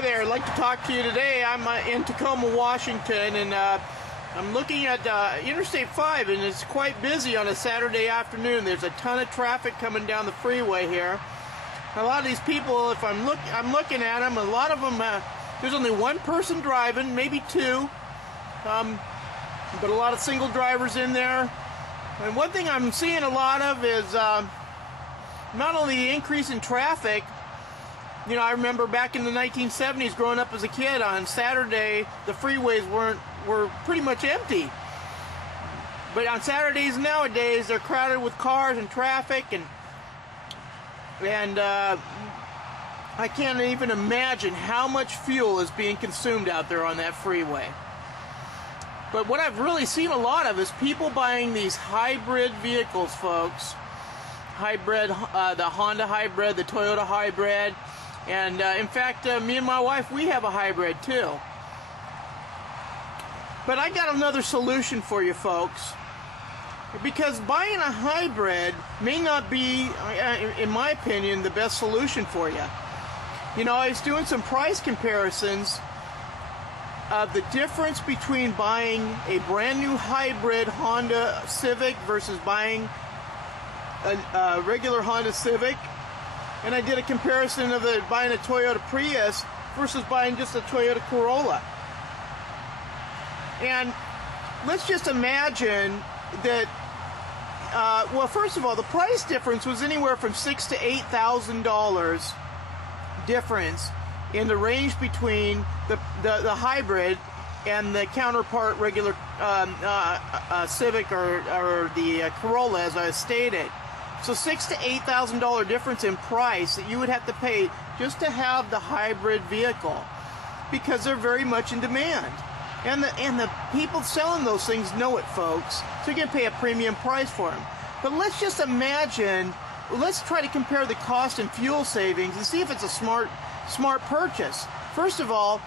Hi there, I'd like to talk to you today. I'm in Tacoma, Washington, and I'm looking at Interstate 5, and it's quite busy on a Saturday afternoon. There's a ton of traffic coming down the freeway here. A lot of these people, if I'm looking at them, a lot of them, there's only one person driving, maybe two, but a lot of single drivers in there. And one thing I'm seeing a lot of is not only the increase in traffic. You know, I remember back in the 1970s, growing up as a kid, on Saturday the freeways were pretty much empty. But on Saturdays nowadays, they're crowded with cars and traffic, and I can't even imagine how much fuel is being consumed out there on that freeway. But what I've really seen a lot of is people buying these hybrid vehicles, folks. Hybrid, the Honda hybrid, the Toyota hybrid. And in fact, me and my wife, we have a hybrid too. But I got another solution for you folks. Because buying a hybrid may not be, in my opinion, the best solution for you. You know, I was doing some price comparisons of the difference between buying a brand new hybrid Honda Civic versus buying a regular Honda Civic. And I did a comparison of buying a Toyota Prius versus buying just a Toyota Corolla. And let's just imagine that, well, first of all, the price difference was anywhere from $6,000 to $8,000 difference in the range between the hybrid and the counterpart regular Civic or the Corolla, as I stated. So $6,000 to $8,000 difference in price that you would have to pay just to have the hybrid vehicle, because they're very much in demand, and the people selling those things know it, folks. So you're gonna pay a premium price for them. But let's just imagine. Let's try to compare the cost and fuel savings and see if it's a smart purchase. First of all,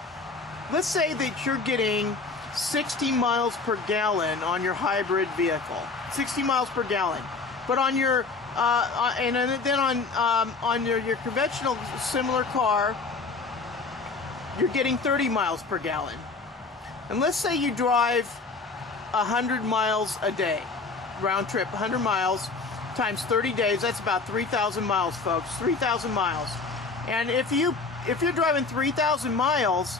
let's say that you're getting 60 miles per gallon on your hybrid vehicle. 60 miles per gallon. But on your and then on your conventional similar car, you're getting 30 miles per gallon. And let's say you drive 100 miles a day, round trip, 100 miles times 30 days. That's about 3,000 miles, folks. 3,000 miles. And if you're driving 3,000 miles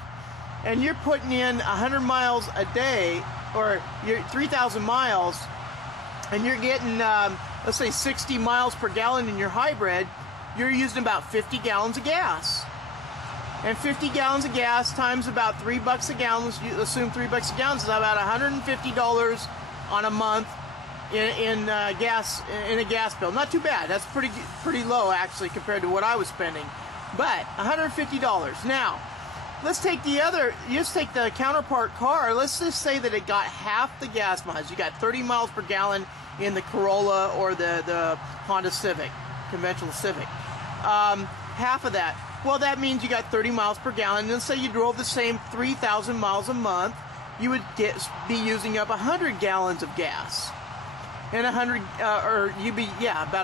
and you're putting in 100 miles a day, or you're 3,000 miles, and you're getting, let's say 60 miles per gallon in your hybrid, you're using about 50 gallons of gas. And 50 gallons of gas times about $3 a gallon, you assume $3 a gallon, is about $150 on a month in a gas bill. Not too bad. That's pretty low, actually, compared to what I was spending. But $150. Now, let's take the counterpart car. Let's just say that it got half the gas miles. You got 30 miles per gallon in the Corolla or the Honda Civic, conventional Civic. Half of that. Well, that means you got 30 miles per gallon. Let's say you drove the same 3,000 miles a month. You would be using up 100 gallons of gas. And about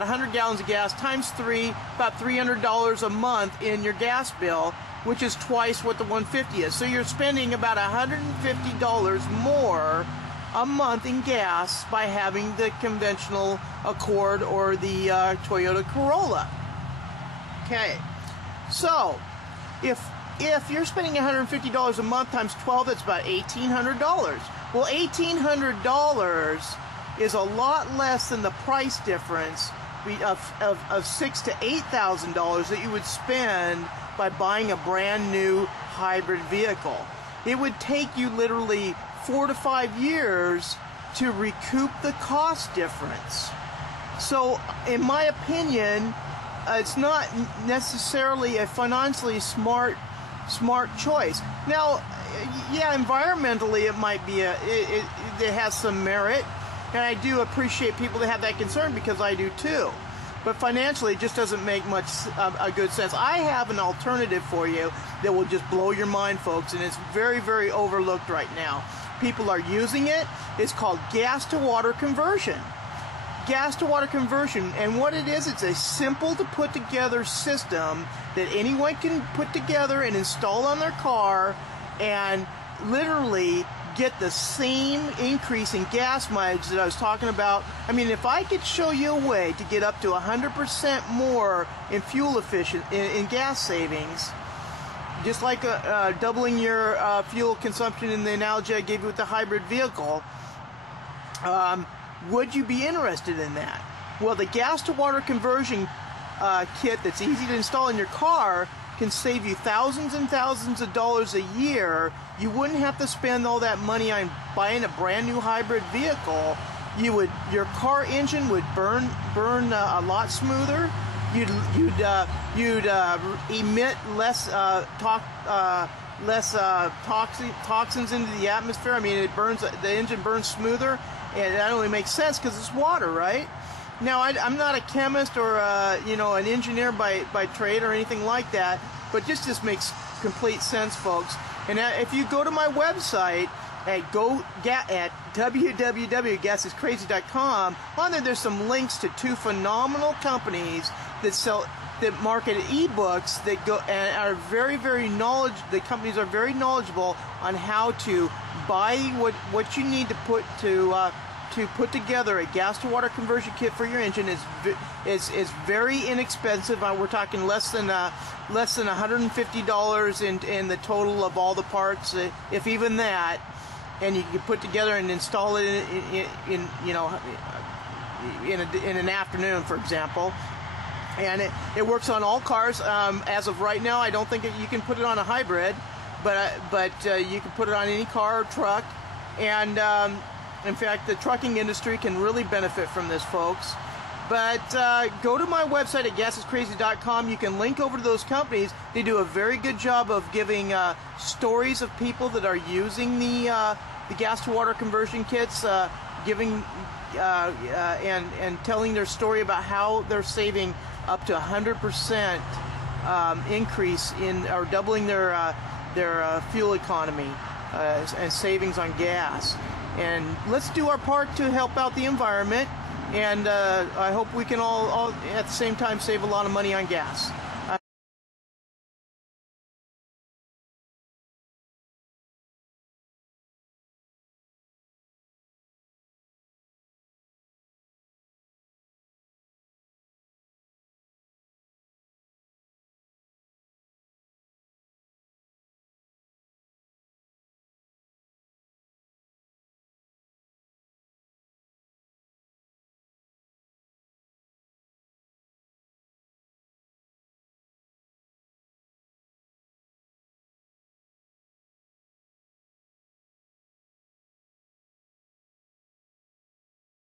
100 gallons of gas times 3, about $300 a month in your gas bill, which is twice what the 150 is. So you're spending about $150 more a month in gas by having the conventional Accord or the Toyota Corolla. Okay, so if you're spending $150 a month times 12, that's about $1,800. Well, $1,800 is a lot less than the price difference of $6,000 to $8,000 that you would spend by buying a brand new hybrid vehicle. It would take you literally 4 to 5 years to recoup the cost difference. So, in my opinion, it's not necessarily a financially smart choice. Now, yeah, environmentally it might be it has some merit. And I do appreciate people that have that concern, because I do too. But financially, it just doesn't make much a good sense. I have an alternative for you that will just blow your mind, folks, and it's very, very overlooked right now. People are using it. It's called gas-to-water conversion. gas to water conversion. And what it is, it's a simple to put together system that anyone can put together and install on their car and literally get the same increase in gas mileage that I was talking about. I mean, if I could show you a way to get up to 100% more in fuel efficient, in gas savings, just like doubling your fuel consumption in the analogy I gave you with the hybrid vehicle, would you be interested in that? Well, the gas to water conversion kit that's easy to install in your car can save you thousands and thousands of dollars a year. You wouldn't have to spend all that money on buying a brand new hybrid vehicle. Your car engine would burn a lot smoother. You'd emit less toxins into the atmosphere. I mean, the engine burns smoother, and that only makes sense because it's water, right? Now, I'm not a chemist or an engineer by trade or anything like that, but just makes complete sense, folks. And if you go to my website at www.gasiscrazy.com, on there's some links to two phenomenal companies that market ebooks that go and are very, very knowledgeable. The companies are very knowledgeable on how to buy what you need to put together a gas to water conversion kit for your engine. Is very inexpensive. We're talking less than $150 in the total of all the parts, if even that. And you can put together and install it in an afternoon, for example. And it works on all cars. As of right now, I don't think you can put it on a hybrid, but you can put it on any car or truck. And in fact, the trucking industry can really benefit from this, folks. But go to my website at gasiscrazy.com. You can link over to those companies. They do a very good job of giving stories of people that are using the gas to water conversion kits, giving and telling their story about how they're saving up to 100% increase in, or doubling their fuel economy and savings on gas. And let's do our part to help out the environment, and I hope we can all at the same time save a lot of money on gas.